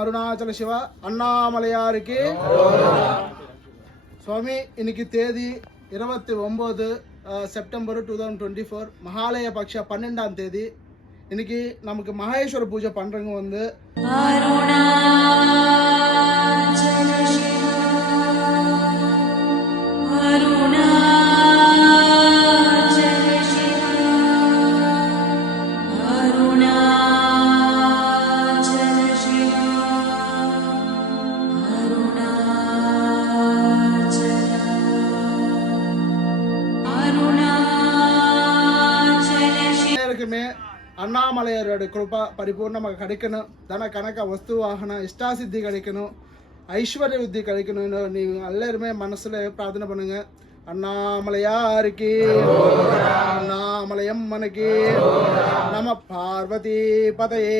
அருணாச்சல சிவா அண்ணாமலையாருக்கு சுவாமி. இன்னைக்கு தேதி 29 செப்டம்பர் 2024 மகாலய பக்ஷ 12ஆம் தேதி. இன்னைக்கு நமக்கு மகேஸ்வர பூஜை பண்றவங்க வந்து அண்ணாமலையாரோட கிருபா பரிபூர்ணமாக கிடைக்கணும். தன கணக்க வஸ்து வாகன இஷ்டாசித்தி கிடைக்கணும், ஐஸ்வர்ய வித்தி கிடைக்கணும்னு நீங்கள் எல்லாருமே மனசில் பிரார்த்தனை பண்ணுங்க. அண்ணாமலையாருக்கு அண்ணாமலையம்மனுக்கு நம பார்வதி பதையே.